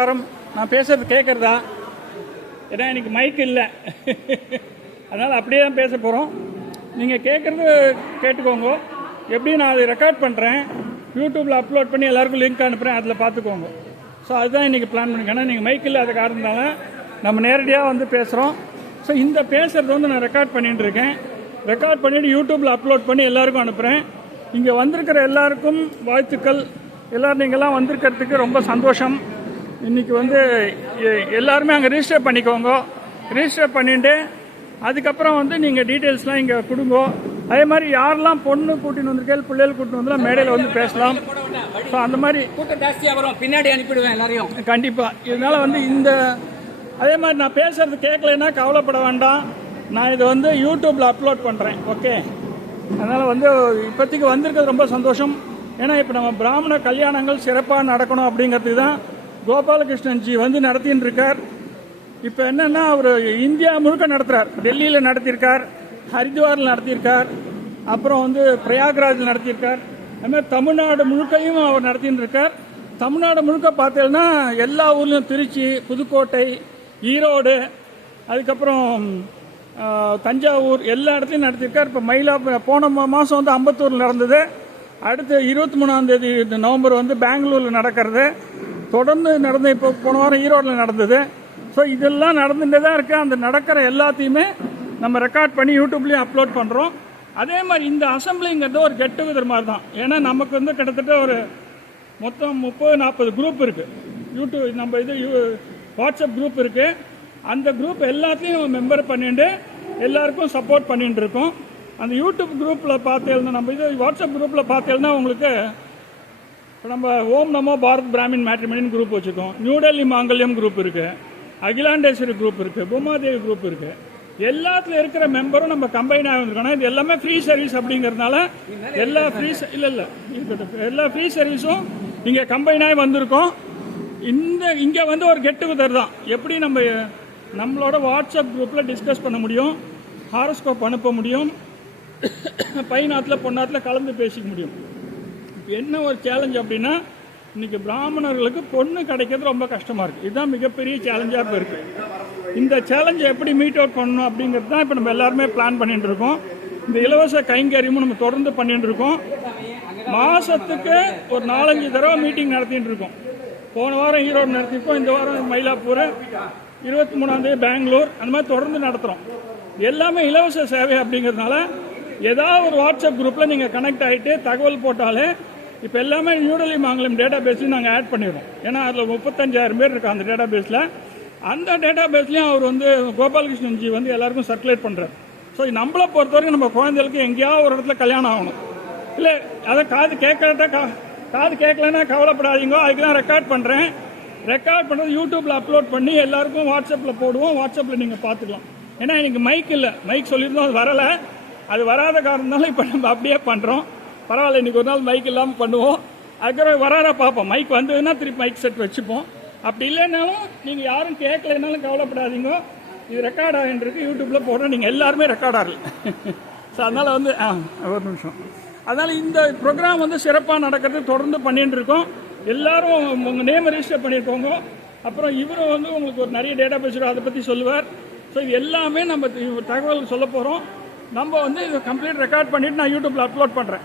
நான் பேசுறது கேட்குறதா ஏன்னா எனக்கு மைக் இல்லை. அதனால் அப்படியே தான் பேச போகிறோம் நீங்கள் கேட்குறது கேட்டுக்கோங்க. எப்படி நான் அதை ரெக்கார்ட் பண்ணுறேன் யூடியூப்பில் அப்லோட் பண்ணி எல்லாருக்கும் லிங்க் அனுப்புகிறேன் அதில் பார்த்துக்கோங்க ஸோ அதுதான் இன்றைக்கி பிளான் பண்ணிக்கேன் ஏன்னா நீங்கள் மைக் இல்லை இல்லாத காரணத்தால நம்ம நேரடியாக வந்து பேசுகிறோம் ஸோ இந்த பேசுகிறது வந்து நான் ரெக்கார்ட் பண்ணிகிட்டு இருக்கேன். ரெக்கார்ட் பண்ணிவிட்டு யூடியூப்பில் அப்லோட் பண்ணி எல்லாருக்கும் அனுப்புகிறேன் இங்கே வந்திருக்கிற எல்லாருக்கும் வாழ்த்துக்கள். எல்லோரும் நீங்கள்லாம் வந்திருக்கிறதுக்கு ரொம்ப சந்தோஷம். இன்னைக்கு வந்து எல்லாருமே அங்கே ரிஜிஸ்டர் பண்ணிக்கோங்க. ரிஜிஸ்டர் பண்ணிட்டு அதுக்கப்புறம் வந்து நீங்கள் டீட்டெயில்ஸ்லாம் இங்கே கொடுங்க. அதே மாதிரி யாரெல்லாம் பொண்ணு கூட்டின்னு வந்திருக்கேன் பிள்ளைகள் கூட்டின்னு வந்தாலும் மேடையில் வந்து பேசலாம். ஸோ அந்த மாதிரி கூட்டம் ஜாஸ்தியா வரும். பின்னாடி அனுப்பிடுவேன் எல்லாரையும். கண்டிப்பாக இதனால வந்து இந்த அதே மாதிரி நான் பேசுறது கேட்கலைன்னா கவலைப்பட வேண்டாம். நான் இதை வந்து யூடியூப்ல அப்லோட் பண்ணுறேன் ஓகே அதனால் வந்து இப்போதைக்கு வந்திருக்கிறது ரொம்ப சந்தோஷம். ஏன்னா இப்போ நம்ம பிராமண கல்யாணங்கள் சிறப்பாக நடக்கணும் அப்படிங்கிறதுக்கு தான் கோபாலகிருஷ்ணன் ஜி வந்து நடத்தின்னு இருக்கார் இப்போ என்னன்னா அவர் இந்தியா முழுக்க நடத்துறார். டெல்லியில் நடத்தியிருக்கார் ஹரித்வாரில் நடத்தியிருக்கார் அப்புறம் வந்து பிரயாக்ராஜ் நடத்தியிருக்கார் அதுமாதிரி தமிழ்நாடு முழுக்கையும் அவர் நடத்தின்னு இருக்கார் தமிழ்நாடு முழுக்க பார்த்தீங்கன்னா எல்லா ஊர்லேயும் திருச்சி புதுக்கோட்டை ஈரோடு அதுக்கப்புறம் தஞ்சாவூர் எல்லா இடத்துலையும் நடத்தியிருக்கார் இப்போ மயிலாப்பூர் போன மாதம் வந்து அம்பத்தூரில் நடந்தது. அடுத்து இருபத்தி மூணாம் தேதி இந்த நவம்பர் வந்து பெங்களூரில் நடக்கிறது. தொடர்ந்து நடந்து இப்போ போன வாரம் ஈரோட்டில் நடந்தது. ஸோ இதெல்லாம் நடந்துகிட்டே தான் இருக்குது அந்த நடக்கிற எல்லாத்தையுமே நம்ம ரெக்கார்ட் பண்ணி யூடியூப்லேயும் அப்லோட் பண்ணுறோம் அதே மாதிரி இந்த அசம்பிளிங்கிறது ஒரு கெட் டுகெதர் மாதிரி தான் ஏன்னா நமக்கு வந்து கிட்டத்தட்ட ஒரு மொத்தம் முப்பது நாற்பது குரூப் இருக்குது யூடியூப் நம்ம இது யூ- வாட்ஸ்அப் குரூப் இருக்குது அந்த குரூப் எல்லாத்தையும் மெம்பர் பண்ணிட்டு எல்லாருக்கும் சப்போர்ட் பண்ணிட்டு இருக்கோம். அந்த யூடியூப் குரூப்பில் பார்த்தேன்னா நம்ம இது வாட்ஸ்அப் குரூப்பில் பார்த்தேன்னா உங்களுக்கு இப்போ நம்ம ஓம் நமோ பாரத் பிராமின் மேட்ரிமணின்னு குரூப் வச்சுருக்கோம். நியூடெல்லி மாங்கல்யம் குரூப் இருக்குது அகிலாண்டேஸ்வரி குரூப் இருக்குது பூமாதேவி குரூப் இருக்குது எல்லாத்துல இருக்கிற மெம்பரும் நம்ம கம்பைன் ஆகிருக்கணும் இது எல்லாமே ஃப்ரீ சர்வீஸ் அப்படிங்கிறதுனால எல்லா ஃப்ரீ இல்லை இல்லை. இருக்கட்டும். எல்லா ஃப்ரீ சர்வீஸும் இங்கே கம்பைன் ஆகி வந்திருக்கோம். இந்த இங்கே வந்து ஒரு கெட் டுகெதர் தான். எப்படி நம்ம நம்மளோட வாட்ஸ்அப் குரூப்பில் டிஸ்கஸ் பண்ண முடியும்? ஹாரோஸ்கோப் அனுப்ப முடியும்? பையனாத்தில் பொண்ணாத்தில் கலந்து பேசிக்க முடியும். என்ன ஒரு சேலஞ்ச் அப்படின்னா இன்னைக்கு பிராமணர்களுக்கு பொண்ணு கிடைக்கிறது ரொம்ப கஷ்டமா இருக்கு. இதுதான் மிகப்பெரிய சேலஞ்சா இப்போ இருக்கு. இந்த சேலஞ்சை எப்படி மீட் அவுட் பண்ணணும் அப்படிங்கிறது தான் இப்போ நம்ம எல்லாருமே பிளான் பண்ணிட்டு இருக்கோம். இந்த இலவச கைங்கரியமும் நம்ம தொடர்ந்து பண்ணிட்டு இருக்கோம். மாசத்துக்கு ஒரு நாலஞ்சு தடவை மீட்டிங் நடத்திட்டு இருக்கோம். போன வாரம் ஈரோடு நடத்திருக்கோம் இந்த வாரம் மயிலாப்பூர் இருபத்தி மூணாம் தேதி பெங்களூர் அந்த மாதிரி தொடர்ந்து நடத்துகிறோம் எல்லாமே இலவச சேவை அப்படிங்கிறதுனால ஏதாவது ஒரு வாட்ஸ்அப் குரூப்பில் நீங்கள் கனெக்ட் ஆகிட்டு தகவல் போட்டாலே இப்போ எல்லாமே நியூடெல்லி மாங்கலம் டேட்டா பேஸ்லையும் நாங்கள் ஆட் பண்ணிடுறோம். ஏன்னா அதில் முப்பத்தஞ்சாயிரம் பேர் இருக்கா அந்த டேட்டா பேஸில் அந்த டேட்டா பேஸ்லையும் அவர் வந்து கோபாலகிருஷ்ணன் ஜி வந்து எல்லாருக்கும் சர்க்குலேட் பண்ணுறாரு ஸோ நம்மளை பொறுத்தவரைக்கும் நம்ம குழந்தைகளுக்கு எங்கேயாவது ஒரு இடத்துல கல்யாணம் ஆகணும். இல்லை அதை காது கேட்கறத கா காது கேட்கலன்னா கவலைப்படாதீங்க. அதுக்கு தான் ரெக்கார்ட் பண்ணுறேன் ரெக்கார்ட் பண்ணுறது யூடியூப்பில் அப்லோட் பண்ணி எல்லாருக்கும் வாட்ஸ்அப்பில் போடுவோம். வாட்ஸ்அப்பில் நீங்கள் பார்த்துக்கலாம். ஏன்னா எனக்கு மைக் இல்லை. மைக் சொல்லியிருந்தோம் அது வரலை. அது வராத காரணத்தால இப்போ நம்ம அப்படியே பண்ணுறோம் பரவாயில்ல இன்றைக்கி ஒரு நாள் மைக் இல்லாமல் பண்ணுவோம். அதுக்கப்புறம் வராத பார்ப்போம். மைக் வந்ததுன்னா திருப்பி மைக் செட் வச்சுப்போம். அப்படி இல்லைனாலும் நீங்கள் யாரும் கேட்கலைனாலும் கவலைப்படாதீங்க. இது ரெக்கார்ட் ஆகின்றிருக்கு. யூடியூப்பில் போடுறோம். நீங்கள் எல்லாருமே ரெக்கார்ட் ஆகல ஸோ அதனால் வந்து ஆ ஒரு நிமிஷம். அதனால் இந்த ப்ரோக்ராம் வந்து சிறப்பாக நடக்கிறது தொடர்ந்து பண்ணிட்டு இருக்கோம். எல்லாரும் உங்கள் நேம் ரெஜிஸ்டர் பண்ணியிருக்கோங்க அப்புறம் இவரும் வந்து உங்களுக்கு ஒரு நிறைய டேட்டா பேஸ் அதை பற்றி சொல்லுவார். ஸோ இது எல்லாமே நம்ம தகவல் சொல்ல போகிறோம் நம்ம வந்து இதை கம்ப்ளீட் ரெக்கார்ட் பண்ணிவிட்டு நான் யூடியூப்பில் அப்லோட் பண்ணுறேன்